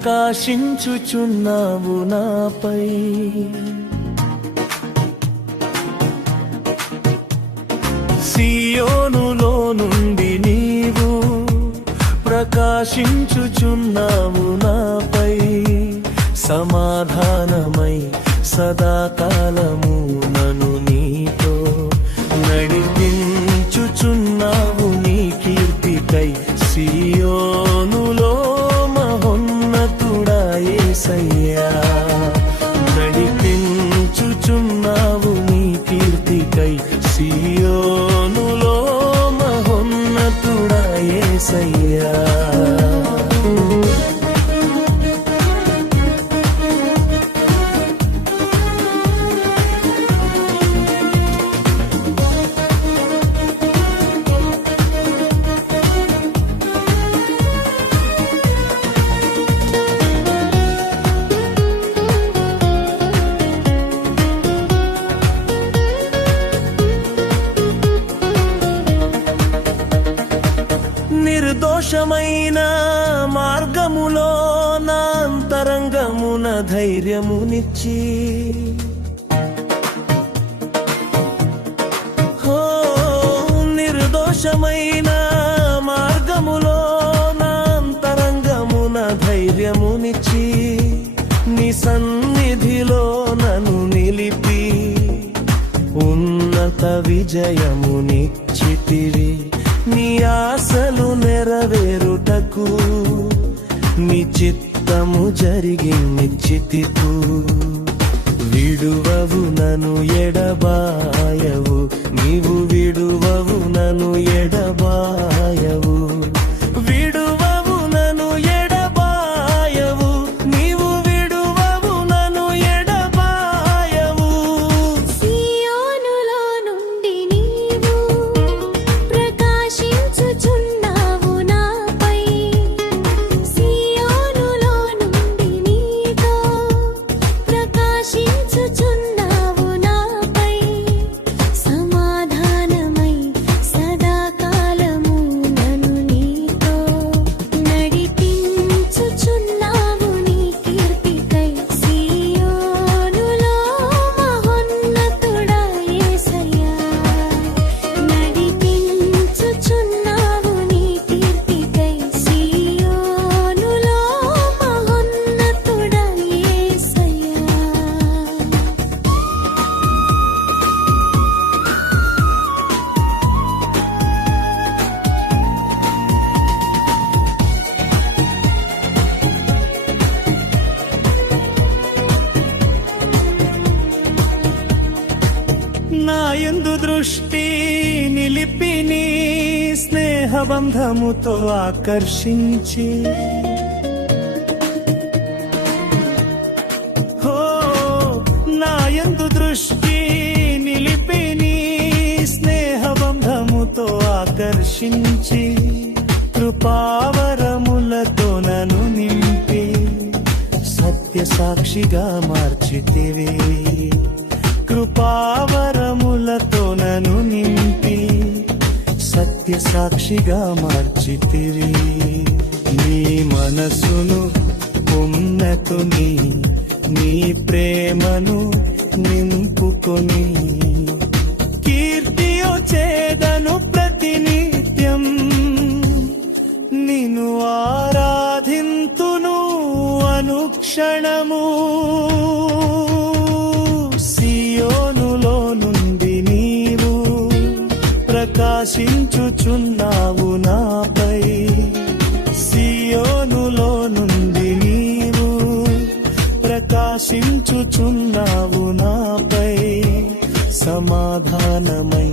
ప్రకాశించుచున్నావు నాపై. సియోనులో నుండి నీవు ప్రకాశించుచున్నావు నాపై. సమాధానమై సదాకాలము నన్ను నీతో నడిపించుచున్నావు నీ కీర్తికై. సియోనులో మహోన్నతుడా యేసయ్యా, నడిపించుచున్నావు నీ కీర్తికై. సియోనులో మహోన్నతుడా యేసయ్యా. నిర్దోషమైన మార్గములో నా అంతరంగమున ధైర్యమునిచ్చి, నిర్దోషమైన మార్గములో నా అంతరంగమున ధైర్యమునిచ్చి, నీ సన్నిధిలో నన్ను నిలిపి ఉన్నత విజయమునిచ్చితివి. నీ ఆశలు నెరవేరుటకు నీ చిత్తము జరిగి నిశ్చితికు. విడువవు నన్ను ఎడబాయవు, నీవు విడువవు నన్ను ఎడబాయవు. విడువవు నన్ను ఎడబాయవు, నీవు విడువవు నన్ను ఎడబాయవు. సియోనులో నుండి నీవు ప్రకాశించుచున్నావు నాపై. సియోనులో నుండి నీతో ప్రకాశించుచున్నావు నాపై. సమాధానమై సదాకాలము నన్ను నీతో నడిపించుచున్నావు నీ కీర్తికై. సియోనులో మహోన్నతుడా యేసయ్యా, నడిపించుచున్నావు నీ కీర్తికై. సియోనులో మహోన్నతుడా యేసయ్యా. నా యందు దృష్టి నిలిపి నీ స్నేహబంధముతో ఆకర్షించి, నా యందు దృష్టి నిలిపి నీ స్నేహబంధముతో ఆకర్షించి, కృపావరములతో నన్ను నింపి సత్య సాక్షిగా మార్చితివి. కృపావరములతో నన్ను నింపి సత్య సాక్షిగా మార్చితివి. నీ మనసును పొన్నతుని నీ ప్రేమను నింపుకొని, కీర్తియో చేదను ప్రతినిత్యం నిన్ను ఆరాధింతును అనుక్షణము. సియోనులో నుండి నీవు ప్రకాశించుచున్నావు నాపై. సియోనులో నుండి నీవు ప్రకాశించుచున్నావు నాపై. సమాధానమై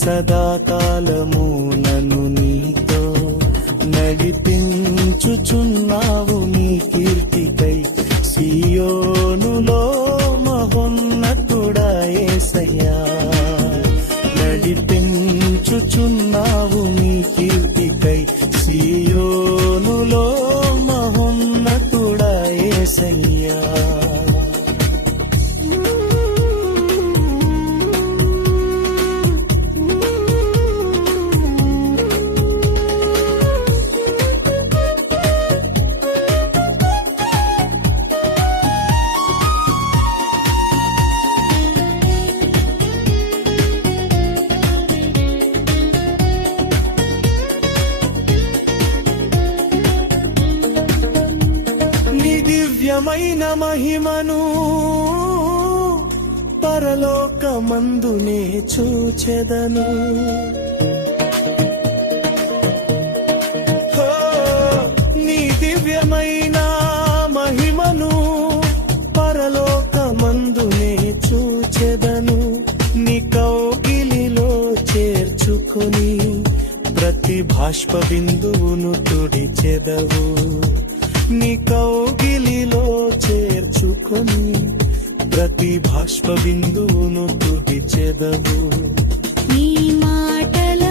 సదాకాలము నన్ను నీతో నడిపించుచున్నావు నీ కీర్తికై. సియోనులో మహోన్నతుడా యేసయ్యా, నడిపించుచున్నావు నీ కీర్తికై. సియోనులో మహోన్నతుడా యేసయ్యా. దివ్యమైన మహిమను పరలోకమందునే చూచెదను. హో, నీ దివ్యమైన మహిమను పరలోకమందునే చూచెదను. నీ కౌగిలిలో చేర్చుకొని ప్రతి బాష్ప బిందువును తుడిచెదవు. నీ కౌగిలిలో చేర్చుకొని ప్రతి బాష్ప బిందువును తుడిచెదవు. నీ మాటల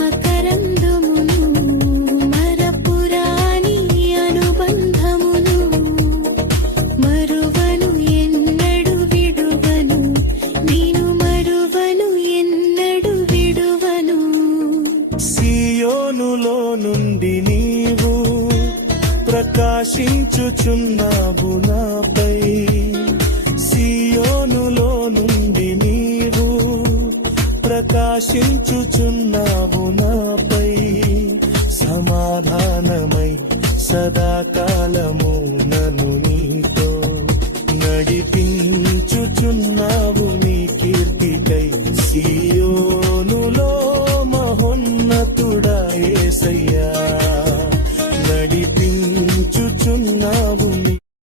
మకరందమును మరపురాని అనుబంధమును మరువను ఎన్నడు విడువను, నేను మరువను ఎన్నడు విడువను. సియోనులో నుండి నీవు ప్రకాశించుచున్నావు నాపై. సియోనులో నుండి నీవు ప్రకాశించుచున్నావు నాపై. సమాధానమై సదా